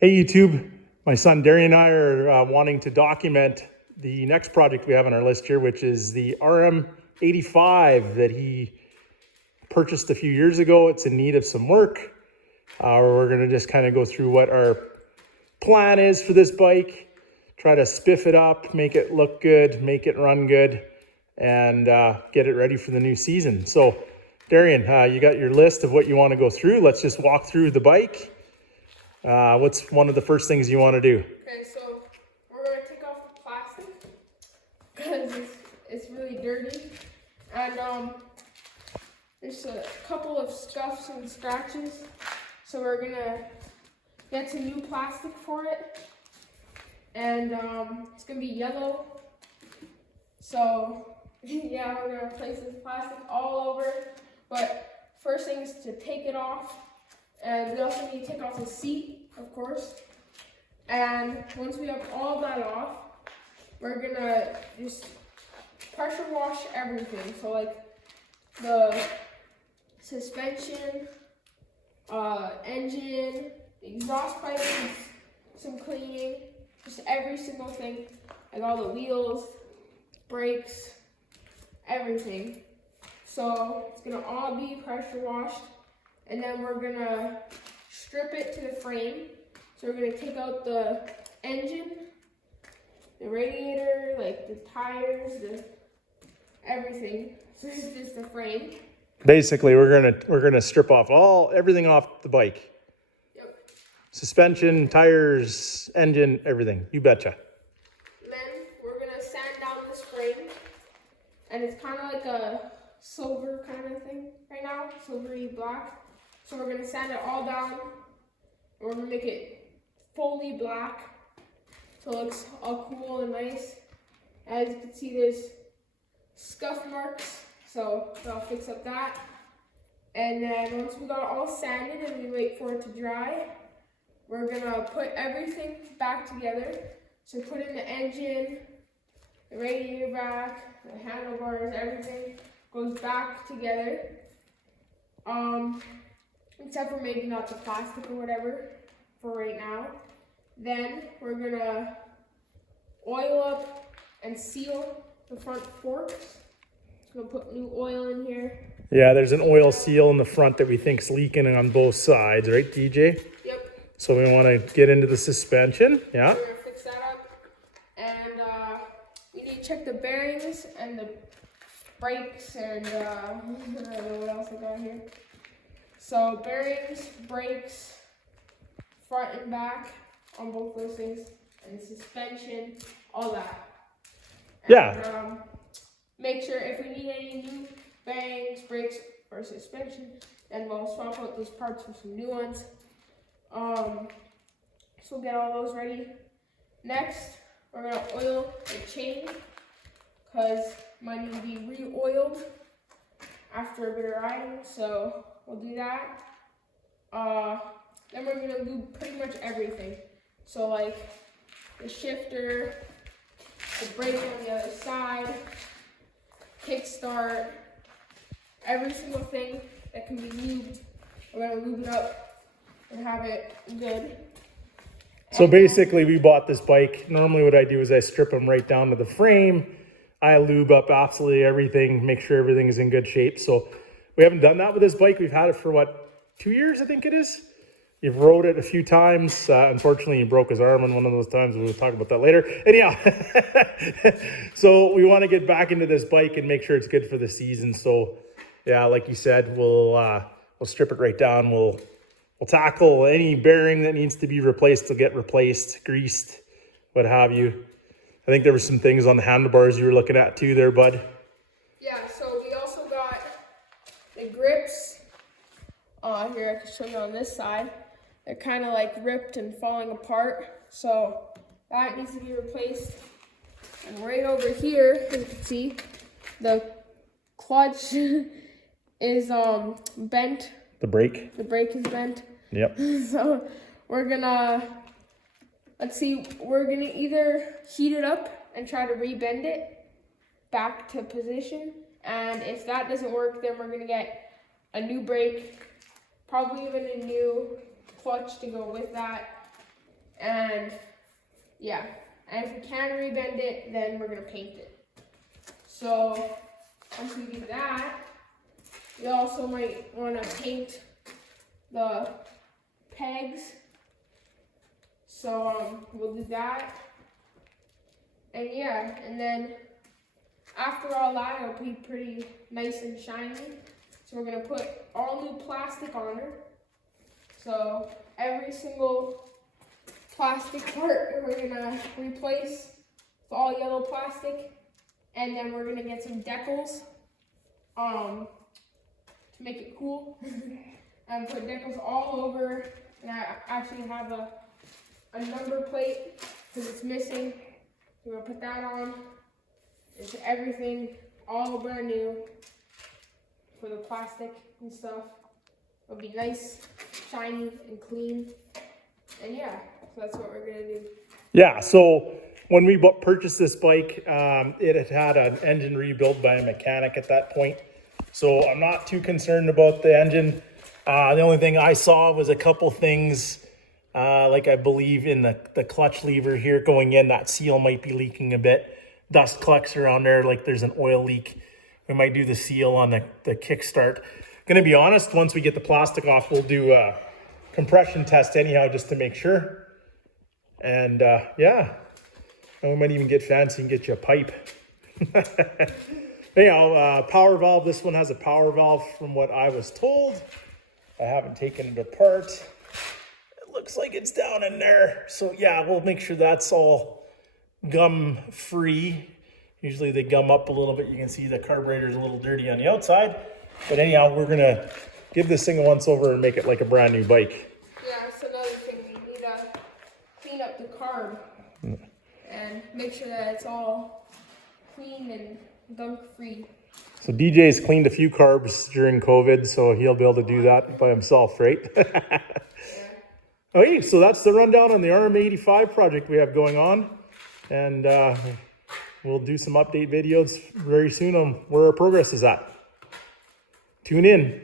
Hey YouTube, my son Darian and I are wanting to document the next project we have on our list here, which is the RM85 that he purchased a few years ago. It's in need of some work. We're going to just kind of go through what our plan is for this bike, try to spiff it up, make it look good, make it run good, and get it ready for the new season. So Darian, you got your list of what you want to go through. Let's just walk through the bike. What's one of the first things you want to do? Okay, so we're going to take off the plastic because it's really dirty. And there's a couple of scuffs and scratches. So we're going to get some new plastic for it. And it's going to be yellow. So yeah, we're going to replace this plastic all over. But first thing is to take it off. And we also need to take off the seat, of course. And once we have all that off, we're gonna just pressure wash everything. So like the suspension, engine, the exhaust pipe needs some cleaning, just every single thing. Like all the wheels, brakes, everything. So it's gonna all be pressure washed. And then we're gonna strip it to the frame. So we're gonna take out the engine, the radiator, like the tires, everything. So this is just the frame. Basically, we're gonna strip off everything off the bike. Yep. Suspension, tires, engine, everything. You betcha. And then we're gonna sand down this frame, and it's kind of like a silver kind of thing right now, silvery black. So we're gonna sand it all down. We're gonna make it fully black, so it looks all cool and nice. As you can see, there's scuff marks, so I'll fix up that. And then once we got it all sanded and we wait for it to dry, we're gonna put everything back together. So put in the engine, the radiator back, the handlebars, everything goes back together. Except for maybe not the plastic or whatever for right now. Then we're gonna oil up and seal the front forks. Gonna put new oil in here. Yeah, there's an oil seal in the front that we think's leaking on both sides, right, DJ? Yep. So we want to get into the suspension. Yeah. We're gonna fix that up, and we need to check the bearings and the brakes and I don't know what else I got here. So bearings, brakes, front and back on both those things, and suspension, all that. And, Yeah. Make sure if we need any new bearings, brakes, or suspension, then we'll swap out those parts for some new ones. So we'll get all those ready. Next, we're gonna oil the chain, because mine need to be re-oiled after a bit of riding, so we'll do that. Then we're gonna do pretty much everything. So like the shifter, the brake on the other side, kickstart, every single thing that can be lubed. We're gonna lube it up and have it good. So basically, we bought this bike. Normally what I do is I strip them right down to the frame. I lube up absolutely everything, make sure everything is in good shape. So we haven't done that with this bike. We've had it for what, 2 years, I think it is? You've rode it a few times. Unfortunately, he broke his arm on one of those times. We'll talk about that later. Anyhow, so we want to get back into this bike and make sure it's good for the season. So yeah, like you said, we'll strip it right down. We'll tackle any bearing that needs to be replaced to get replaced, greased, what have you. I think there were some things on the handlebars you were looking at too there, bud. Yeah, so we also got the grips. Here, I can show you on this side. They're kind of like ripped and falling apart. So that needs to be replaced. And right over here, as you can see, the clutch is bent. The brake? The brake is bent. Yep. So we're gonna, we're gonna either heat it up and try to rebend it back to position. And if that doesn't work, then we're gonna get a new brake, probably even a new clutch to go with that. And yeah, and if we can rebend it, then we're gonna paint it. So once we do that, we also might want to paint the pegs. So we'll do that. And yeah, and then after all that, it'll be pretty nice and shiny. So we're gonna put all new plastic on her. So every single plastic part we're gonna replace with all yellow plastic. And then we're gonna get some decals to make it cool. And put decals all over. And I actually have a number plate because it's missing. We're gonna put that on. It's everything all brand new for the plastic and stuff. It'll be nice, shiny, and clean. And yeah, so that's what we're gonna do. Yeah, so when we purchased this bike, it had an engine rebuilt by a mechanic at that point. So I'm not too concerned about the engine. The only thing I saw was a couple things, like I believe in the clutch lever here going in, that seal might be leaking a bit. Dust collects around there, like there's an oil leak. We might do the seal on the kickstart. Gonna be honest, once we get the plastic off, we'll do a compression test anyhow, just to make sure. And yeah, we might even get fancy and get you a pipe. Anyhow, power valve. This one has a power valve from what I was told. I haven't taken it apart. It looks like it's down in there. So yeah, we'll make sure that's all gum free. Usually they gum up a little bit. You can see the carburetor's a little dirty on the outside. But anyhow, we're gonna give this thing a once over and make it like a brand new bike. Yeah, that's another thing. We need to clean up the carb and make sure that it's all clean and gunk free. So DJ's cleaned a few carbs during COVID, so he'll be able to do that by himself, right? Yeah. Okay, so that's the rundown on the RM85 project we have going on. And we'll do some update videos very soon on where our progress is at. Tune in.